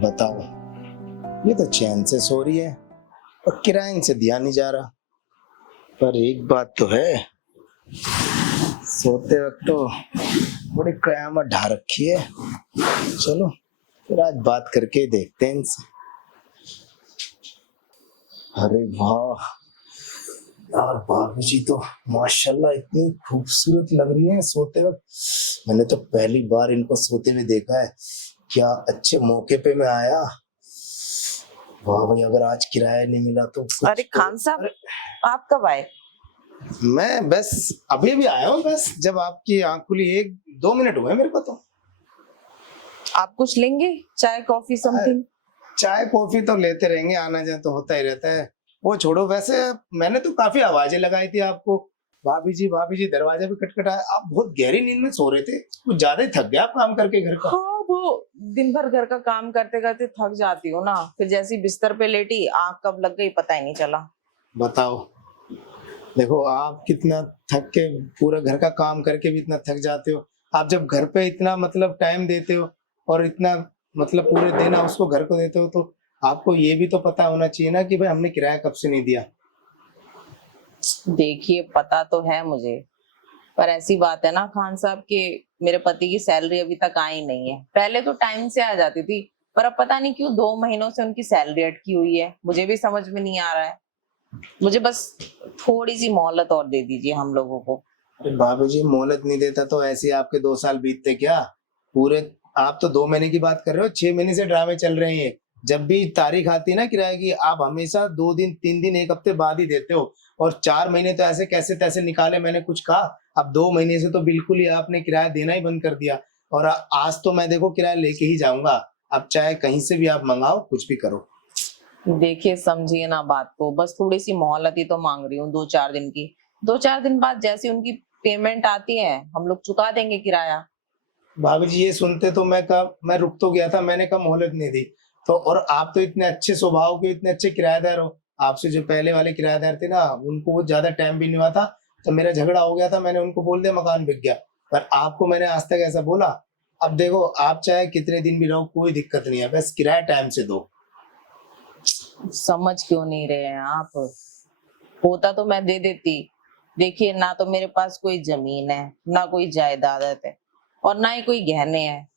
बताओ, ये तो चैन से सो रही है और किराए से दिया नहीं जा रहा। पर एक बात तो है, सोते वक्त तो बड़ी कयामत ढा रखी है। चलो फिर आज बात करके ही देखते हैं इनसे। अरे वाह यार, भाभी जी तो माशाल्लाह इतनी खूबसूरत लग रही है सोते वक्त। मैंने तो पहली बार इनको सोते हुए देखा है। क्या अच्छे मौके पे मैं आया। वाह भाई, अगर आज किराया नहीं मिला तो अरे खान साहब, आप कब आए? मैं बस अभी भी आया हूँ। बस जब आपकी आंख खुली 1-2 मिनट हुए मेरे को। तो आप कुछ लेंगे? चाय कॉफी समथिंग? चाय कॉफी तो लेते रहेंगे, आना जाना तो होता ही रहता है। वो छोड़ो, वैसे मैंने तो काफी आवाजें लगाई थी आपको। भाभी जी दरवाजा भी खटखटाया। आप बहुत गहरी नींद में सो रहे थे, कुछ ज्यादा ही थक गया आप काम करके घर का। हाँ, वो दिन भर घर का काम करते करते थक जाती हूँ ना, फिर जैसी बिस्तर पे लेटी आंख कब लग गई पता ही नहीं चला। बताओ, देखो आप कितना थक के, पूरा घर का काम करके भी इतना थक जाते हो। आप जब घर पे इतना मतलब टाइम देते हो और इतना मतलब पूरे दिन आप उसको घर को देते हो, तो आपको ये भी तो पता होना चाहिए ना कि भाई हमने किराया कब से नहीं दिया। देखिए, पता तो है मुझे, पर ऐसी बात है ना खान साहब के मेरे पति की सैलरी अभी तक आई नहीं है। पहले तो टाइम से आ जाती थी, पर अब पता नहीं क्यों 2 महीनों से उनकी सैलरी अटकी हुई है। मुझे भी समझ में नहीं आ रहा है। मुझे बस थोड़ी सी मोहलत और दे दीजिए हम लोगों को। अरे बाबू जी, मोहलत नहीं देता तो ऐसे ही आपके 2 साल बीतते क्या? पूरे आप तो 2 महीने की बात कर रहे हो, 6 महीने से ड्रामे चल रहे हैं। जब भी तारीख आती है ना किराए की, आप हमेशा 2 दिन 3 दिन 1 हफ्ते बाद ही देते हो। और 4 महीने तो ऐसे कैसे तैसे निकाले, मैंने कुछ कहा? अब 2 महीने से तो बिल्कुल ही आपने किराया देना ही बंद कर दिया। और आज तो मैं देखो किराया लेके ही जाऊंगा। अब चाहे कहीं से भी आप मंगाओ, कुछ भी करो। देखिए, समझिए ना बात को, बस थोड़ी सी मोहलत ही तो मांग रही हूँ 2-4 दिन की। 2-4 दिन बाद जैसी उनकी पेमेंट आती है हम लोग चुका देंगे किराया। भाभी जी ये सुनते तो मैं रुक तो गया था, मैंने कहा मोहलत नहीं दी। तो और आप तो इतने अच्छे स्वभाव के, इतने अच्छे किराएदार हो। आपसे जो पहले वाले किराएदार थे ना, उनको वो ज्यादा टाइम भी नहीं हुआ था, तो मेरा झगड़ा हो गया था। मैंने उनको बोल दिया मकान बिक गया। पर आपको मैंने आज तक ऐसा बोला? अब देखो, आप चाहे कितने दिन भी रहो, कोई दिक्कत नहीं है, बस किराया टाइम से दो। समझ क्यों नहीं रहे हैं आप? होता तो मैं दे देती। देखिए, ना तो मेरे पास कोई जमीन है, ना कोई जायदाद है, और ना ही कोई गहने हैं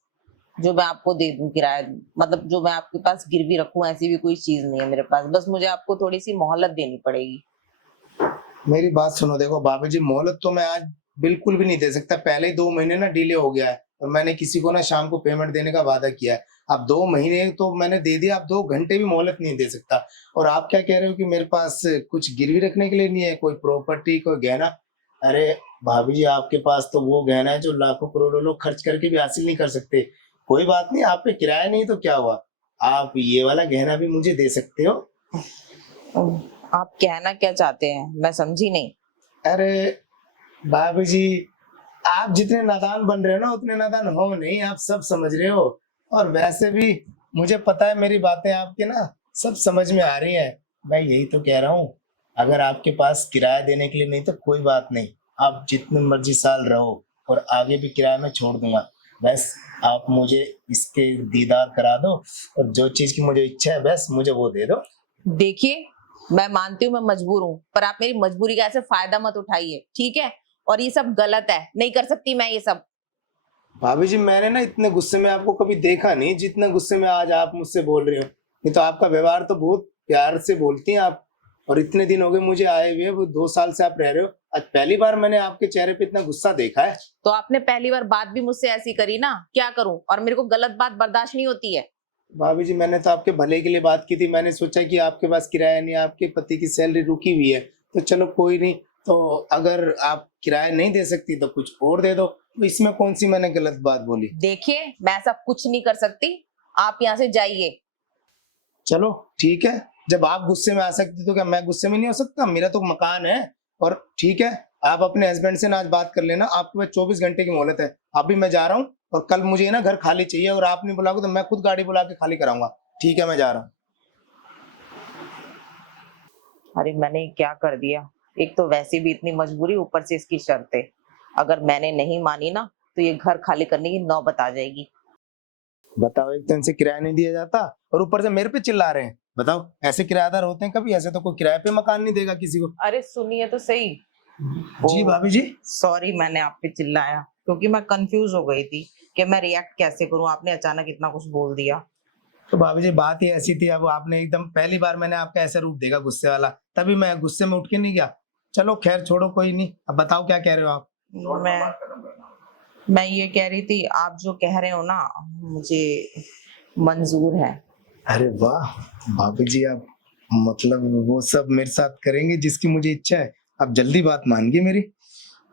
जो मैं आपको दे दूं किराया। मतलब जो मैं आपके पास गिरवी रखूं, ऐसी भी कोई चीज नहीं है मेरे पास। बस मुझे आपको थोड़ी सी मोहलत देनी पड़ेगी। मेरी बात सुनो, देखो भाभी जी, मोहलत तो मैं आज बिल्कुल भी नहीं दे सकता। पहले ही 2 महीने ना डिले हो गया है, और मैंने किसी को ना शाम को पेमेंट देने का वादा किया है। अब 2 महीने तो मैंने दे दिया, अब 2 घंटे भी मोहलत नहीं दे सकता। और आप क्या कह रहे हो कि मेरे पास कुछ गिरवी रखने के लिए नहीं है, कोई प्रॉपर्टी, कोई गहना? अरे भाभी जी, आपके पास तो वो गहना है जो लाखों करोड़ों लोग खर्च करके भी हासिल नहीं कर सकते। कोई बात नहीं, आप पे किराया नहीं तो क्या हुआ, आप ये वाला गहना भी मुझे दे सकते हो। आप कहना क्या चाहते हैं, मैं समझी नहीं। अरे भाभी जी, आप जितने नादान बन रहे हो ना, उतने नादान हो नहीं, आप सब समझ रहे हो। और वैसे भी मुझे पता है, मेरी बातें आपके ना सब समझ में आ रही हैं। मैं यही तो कह रहा हूँ, अगर आपके पास किराया देने के लिए नहीं तो कोई बात नहीं, आप जितने मर्जी साल रहो, और आगे भी किराया में छोड़ दूंगा। बस आप मुझे इसके दीदार करा दो, और जो चीज की मुझे इच्छा है बस मुझे वो दे दो। देखिए, मैं मानती हूँ मैं मजबूर हूँ, पर आप मेरी मजबूरी का ऐसे फायदा मत उठाइए, ठीक है? और ये सब गलत है, नहीं कर सकती मैं ये सब। भाभी जी, मैंने ना इतने गुस्से में आपको कभी देखा नहीं जितने गुस्से में आज आप मुझसे बोल रहे हो। नहीं तो आपका व्यवहार तो बहुत प्यार से बोलती हैं आप। और इतने दिन हो गए मुझे आए हुए, वो 2 साल से आप रह रहे हो, आज पहली बार मैंने आपके चेहरे पे इतना गुस्सा देखा है। तो आपने पहली बार बात भी मुझसे ऐसी करी ना, क्या करूं? और मेरे को गलत बात बर्दाश्त नहीं होती है। भाभी जी, मैंने तो आपके भले के लिए बात की थी। मैंने सोचा कि आपके पास किराया नहीं, आपके पति की सैलरी रुकी हुई है, तो चलो कोई नहीं। तो अगर आप किराया नहीं दे सकती तो कुछ और दे दो, तो इसमें कौन सी मैंने गलत बात बोली? देखिए, मैं ऐसा कुछ नहीं कर सकती, आप यहाँ से जाइए। चलो ठीक है, जब आप गुस्से में आ सकती तो क्या मैं गुस्से में नहीं हो सकता? मेरा तो मकान है। और ठीक है, आप अपने हस्बैंड से ना आज बात कर लेना, आपके पास 24 घंटे की मोहलत है। अभी मैं जा रहा हूँ, और कल मुझे ना घर खाली चाहिए, और आप नहीं बुलाओगे तो मैं खुद गाड़ी बुला के खाली कराऊंगा। ठीक है, मैं जा रहा हूँ। अरे, मैंने क्या कर दिया? एक तो वैसे भी इतनी मजबूरी, ऊपर से इसकी शर्तें। अगर मैंने नहीं मानी ना, तो ये घर खाली करने की नौबत आ जाएगी। बताओ, एक तो इनसे किराया नहीं दिया जाता और ऊपर से मेरे पे चिल्ला रहे हैं। बताओ, ऐसे किराएदार होते हैं कभी? ऐसे तो कोई किराए पे मकान नहीं देगा किसी को। अरे सुनिए तो सही। जी भाभी जी। सॉरी मैंने आप पे चिल्लाया, क्योंकि मैं कंफ्यूज हो गई थी कि मैं रिएक्ट कैसे करूं। आपने अचानक इतना कुछ बोल दिया। तो भाभी जी बात ही ऐसी थी, अब आपने एकदम पहली बार मैंने आपका ऐसा रूप देखा गुस्से वाला, तभी मैं गुस्से में उठ के नहीं गया। चलो खैर छोड़ो, कोई नहीं। अब बताओ क्या कह रहे हो आप? मैं ये कह रही थी, आप जो कह रहे हो ना मुझे मंजूर है। अरे वाह भाभी जी, आप मतलब वो सब मेरे साथ करेंगे जिसकी मुझे इच्छा है? आप जल्दी बात मान गई मेरी।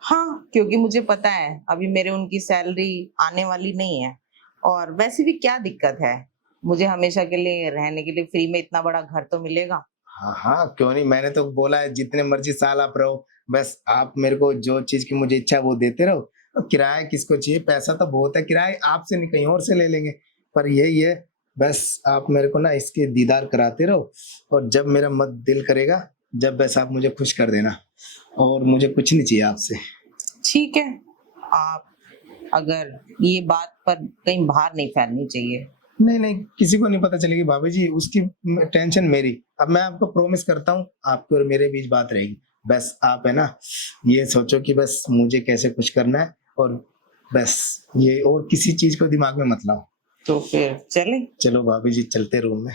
हाँ, क्योंकि मुझे पता है अभी मेरे उनकी सैलरी आने वाली नहीं है, और वैसे भी क्या दिक्कत है, मुझे हमेशा के लिए रहने के लिए फ्री में इतना बड़ा घर तो मिलेगा। हाँ हाँ, क्यों नहीं, मैंने तो बोला है जितने मर्जी साल आप रहो, बस आप मेरे को जो चीज की मुझे इच्छा है वो देते रहो। और किराया किसको चाहिए, पैसा तो बहुत है, किराया आपसे नहीं कहीं और से ले लेंगे। पर यही है, बस आप मेरे को ना इसके दीदार कराते रहो, और जब मेरा मन दिल करेगा, जब बस आप मुझे खुश कर देना, और मुझे कुछ नहीं चाहिए आपसे। ठीक है, आप अगर ये बात पर कहीं बाहर नहीं फैलनी चाहिए। नहीं नहीं, किसी को नहीं पता चलेगी भाभी जी, उसकी टेंशन मेरी। अब मैं आपको प्रॉमिस करता हूँ, आपके और मेरे बीच बात रहेगी। बस आप है ना, ये सोचो कि बस मुझे कैसे कुछ करना है, और बस ये, और किसी चीज को दिमाग में मत लाओ। तो फिर चले। चलो भाभी जी, चलते रूम में।